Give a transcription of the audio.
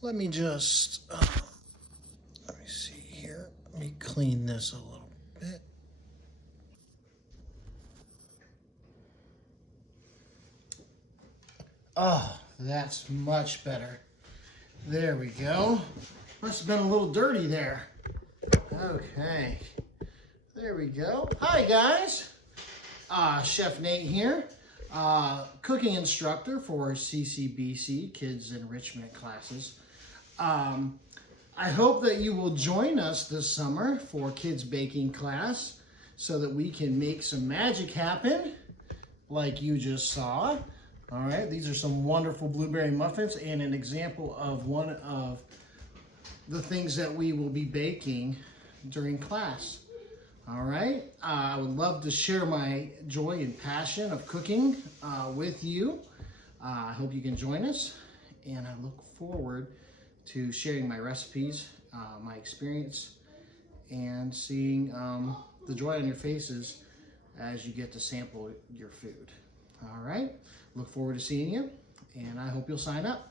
Let me just, let me see here. Let me clean this a little bit. Oh, that's much better. There we go. Must have been a little dirty there. Okay. There we go. Hi, guys. Chef Nate here. Cooking instructor for CCBC, Kids Enrichment Classes. I hope that you will join us this summer for Kids Baking class so that we can make some magic happen like you just saw. All right, these are some wonderful blueberry muffins and an example of one of the things that we will be baking during class. All right, I would love to share my joy and passion of cooking with you. I hope you can join us, and I look forward to sharing my recipes, my experience, and seeing the joy on your faces as you get to sample your food. All right, look forward to seeing you, and I hope you'll sign up.